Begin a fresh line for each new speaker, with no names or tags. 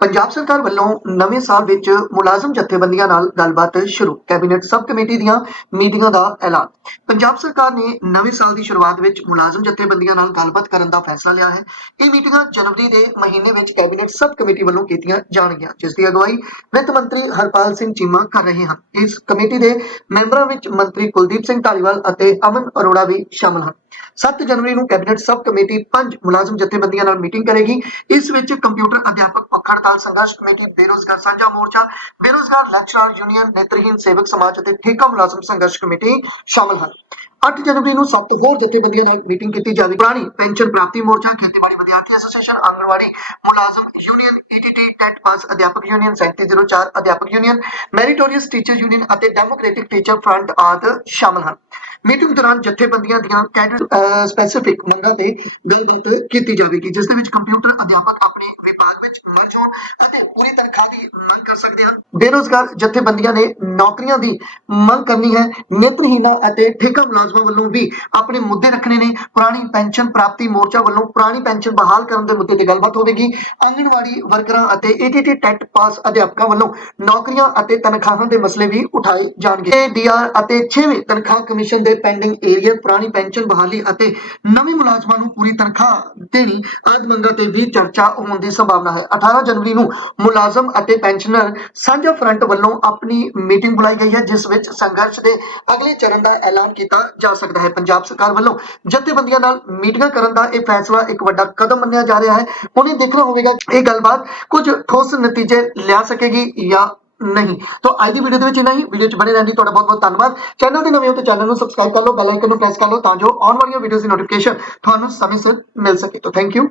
ਪੰਜਾਬ ਸਰਕਾਰ ਵੱਲੋਂ ਨਵੇਂ ਸਾਲ ਵਿੱਚ ਮੁਲਾਜ਼ਮ ਜਥੇਬੰਦੀਆਂ ਨਾਲ ਗੱਲਬਾਤ ਸ਼ੁਰੂ, ਕੈਬਨਿਟ ਸਬ ਕਮੇਟੀ ਦੀਆਂ ਮੀਟਿੰਗਾਂ ਦਾ ਐਲਾਨ। ਪੰਜਾਬ ਸਰਕਾਰ ਨੇ ਨਵੇਂ ਸਾਲ ਦੀ ਸ਼ੁਰੂਆਤ ਵਿੱਚ ਮੁਲਾਜ਼ਮ ਜਥੇਬੰਦੀਆਂ ਨਾਲ ਗੱਲਬਾਤ ਕਰਨ ਦਾ ਫੈਸਲਾ ਲਿਆ ਹੈ। ਇਹ ਮੀਟਿੰਗਾਂ ਜਨਵਰੀ ਦੇ ਮਹੀਨੇ ਵਿੱਚ ਕੈਬਨਿਟ ਸਬ ਕਮੇਟੀ ਵੱਲੋਂ ਕੀਤੀਆਂ ਜਾਣਗੀਆਂ, ਜਿਸ ਦੀ ਅਗਵਾਈ ਵਿੱਤ ਮੰਤਰੀ ਹਰਪਾਲ ਸਿੰਘ ਚੀਮਾ ਕਰ ਰਹੇ ਹਨ। ਇਸ ਕਮੇਟੀ ਦੇ ਮੈਂਬਰਾਂ ਵਿੱਚ ਮੰਤਰੀ ਕੁਲਦੀਪ ਸਿੰਘ ਧਾਲੀਵਾਲ ਅਤੇ ਅਮਨ ਅਰੋੜਾ ਵੀ ਸ਼ਾਮਲ ਹਨ। 7 ਜਨਵਰੀ ਨੂੰ ਕੈਬਨਿਟ ਸਬ ਕਮੇਟੀ ਪੰਜ ਮੁਲਾਜ਼ਮ ਜਥੇਬੰਦੀਆਂ ਨਾਲ ਮੀਟਿੰਗ ਕਰੇਗੀ। ਇਸ ਵਿੱਚ ਕੰਪਿਊਟਰ ਅਧਿਆਪਕ ਹੜਤਾਲ ਸੰਘਰਸ਼ ਕਮੇਟੀ ਬੇਰੋਜ਼ਗਾਰ ਸਾਂਝਾ ਮੋਰਚਾ, ਬੇਰੋਜ਼ਗਾਰ ਲੈਕਚਰਰ ਯੂਨੀਅਨ ਨੇਤਰਹੀਨ ਸੇਵਕ ਸਮਾਜ ਅਤੇ ਠੇਕਾ ਮੁਲਾਜ਼ਮ ਸੰਘਰਸ਼ ਕਮੇਟੀ ਸ਼ਾਮਲ ਹਨ। 8 ਜਨਵਰੀ ਨੂੰ ਸੱਤ ਹੋਰ ਜਥੇਬੰਦੀਆਂ ਨਾਲ ਮੀਟਿੰਗ ਕੀਤੀ ਜਾਵੇਗੀ। ਪੁਰਾਣੀ ਪੈਨਸ਼ਨ ਪ੍ਰਾਪਤੀ ਮੋਰਚਾ, ਖੇਤੀਬਾੜੀ ਵਿਦਿਆਰਥੀ ਐਸੋਸੀਏਸ਼ਨ, ਆਂਗਣਵਾੜੀ ਮੁਲਾਜ਼ਮ ਯੂਨੀਅਨ ਈਟੀਟੀ ਟੈਟ ਪਾਸ ਅਧਿਆਪਕ ਯੂਨੀਅਨ 3704 ਅਧਿਆਪਕ ਯੂਨੀਅਨ, ਮੈਰੀਟੋਰੀਅਸ ਟੀਚਰ ਯੂਨੀਅਨ ਅਤੇ ਡੈਮੋਕ੍ਰੈਟਿਕ ਟੀਚਰ ਫਰੰਟ ਆਦਿ ਸ਼ਾਮਲ ਹਨ। ਮੀਟਿੰਗ ਦੌਰਾਨ ਜਥੇਬੰਦੀਆਂ ਦੀਆਂ ਕੈਡਰ ਸਪੈਸੀਫਿਕ ਮੰਗਾਂ ਤੇ ਗੱਲਬਾਤ ਕੀਤੀ ਜਾਵੇਗੀ, ਜਿਸ ਦੇ ਵਿੱਚ ਕੰਪਿਊਟਰ ਅਧਿਆਪਕ ਆਪਣੀ ਵਿਭਾਗ ਵਿੱਚ ਮਰਜ ਹੋਣ ਅਤੇ ਪੂਰੀ ਤਨਖਾਹ ਦੀ ਮੰਗ ਕਰ ਸਕਦੇ ਹਨ। ਬੇਰੋਜ਼ਗਾਰ ਜਥੇਬੰਦੀਆਂ ਨੇ ਨੌਕਰੀਆਂ ਦੀ ਮੰਗ ਕਰਨੀ ਹੈ। ਨੇਤਰਹੀਨਾਂ ਅਤੇ ਠੇਕਾ ਮੁਲਾਜ਼ਮਾਂ ਵੱਲੋਂ ਵੀ ਆਪਣੇ ਮੁੱਦੇ ਰੱਖਣੇ ਨੇ। ਪੁਰਾਣੀ ਪੈਨਸ਼ਨ ਪ੍ਰਾਪਤੀ ਮੋਰਚਾ ਵੱਲੋਂ ਪੁਰਾਣੀ ਪੈਨਸ਼ਨ ਬਹਾਲ ਕਰਨ ਦੇ ਮੁੱਦੇ ਤੇ ਗੱਲਬਾਤ ਹੋਵੇਗੀ। ਆਂਗਣਵਾੜੀ ਵਰਕਰਾਂ ਅਤੇ ਏਟੀਟੀ ਟੈਟ ਪਾਸ ਅਧਿਆਪਕਾਂ ਵੱਲੋਂ ਨੌਕਰੀਆਂ ਅਤੇ ਤਨਖਾਹਾਂ ਦੇ ਮਸਲੇ ਵੀ ਉਠਾਏ ਜਾਣਗੇ। ਡੀਆਰ ਅਤੇ 6ਵੇਂ ਤਨਖਾਹ ਕਮਿਸ਼ਨ ਦੇ ਪੈਂਡਿੰਗ ਏਰੀਆ ਪੁਰਾਣੀ ਪੈਨਸ਼ਨ ਬਹਾਲੀ ਅਤੇ ਨਵੇਂ ਮੁਲਾਜ਼ਮਾਂ ਨੂੰ ਪੂਰੀ ਤਨਖਾਹ ਦੇਣੀ ਆਦਿ ਮੰਗਾਂ ਤੇ ਵੀ ਚਰਚਾ ਹੋਣ ਦੀ ਸੰਭਾਵਨਾ ਹੈ। 18 ਜਨਵਰੀ ਨੂੰ ਮੁਲਾਜ਼ਮ ਅਤੇ ਪੈਨਸ਼ਨਰ ਸਾਂਝਾ ਫਰੰਟ ਵੱਲੋਂ ਆਪਣੀ ਮੀਟਿੰਗ ਬੁਲਾਈ ਗਈ ਹੈ, ਜਿਸ ਵਿੱਚ ਸੰਘਰਸ਼ ਦੇ ਅਗਲੇ ਚਰਨ ਦਾ ਐਲਾਨ ਕੀਤਾ ਜਾ ਸਕਦਾ ਹੈ। ਪੰਜਾਬ ਸਰਕਾਰ ਵੱਲੋਂ ਜਥੇਬੰਦੀਆਂ ਨਾਲ ਮੀਟਿੰਗਾਂ ਕਰਨ ਦਾ ਇਹ ਫੈਸਲਾ ਇੱਕ ਵੱਡਾ ਕਦਮ ਮੰਨਿਆ ਜਾ ਰਿਹਾ ਹੈ। ਉਹਨੇ ਦੇਖਣਾ ਹੋਵੇਗਾ ਇਹ ਗੱਲਬਾਤ ਕੁਝ ਠੋਸ ਨਤੀਜੇ ਲਿਆ ਸਕੇਗੀ ਜਾਂ ਨਹੀਂ। ਤਾਂ ਅੱਜ ਦੀ ਵੀਡੀਓ ਦੇ ਵਿੱਚ ਇੰਨਾ ਹੀ। ਵੀਡੀਓ 'ਚ ਬਣੇ ਰਹਿਣ ਲਈ ਤੁਹਾਡਾ ਬਹੁਤ ਬਹੁਤ ਧੰਨਵਾਦ। ਚੈਨਲ ਤੇ ਨਵੇਂ ਹੋ ਤਾਂ ਚੈਨਲ ਨੂੰ ਸਬਸਕ੍ਰਾਈਬ ਕਰ ਲਓ ਬੈਲ ਆਈਕਨ ਨੂੰ ਪ੍ਰੈਸ ਕਰ ਲਓ, ਤਾਂ ਜੋ ਆਉਣ ਵਾਲੀਆਂ ਵੀਡੀਓਜ਼ ਦੀ ਨੋਟੀਫਿਕੇਸ਼ਨ ਤੁਹਾਨੂੰ ਸਮੇਂ ਸਿਰ ਮਿਲ ਸਕੇ। ਤਾਂ ਥੈਂਕ ਯੂ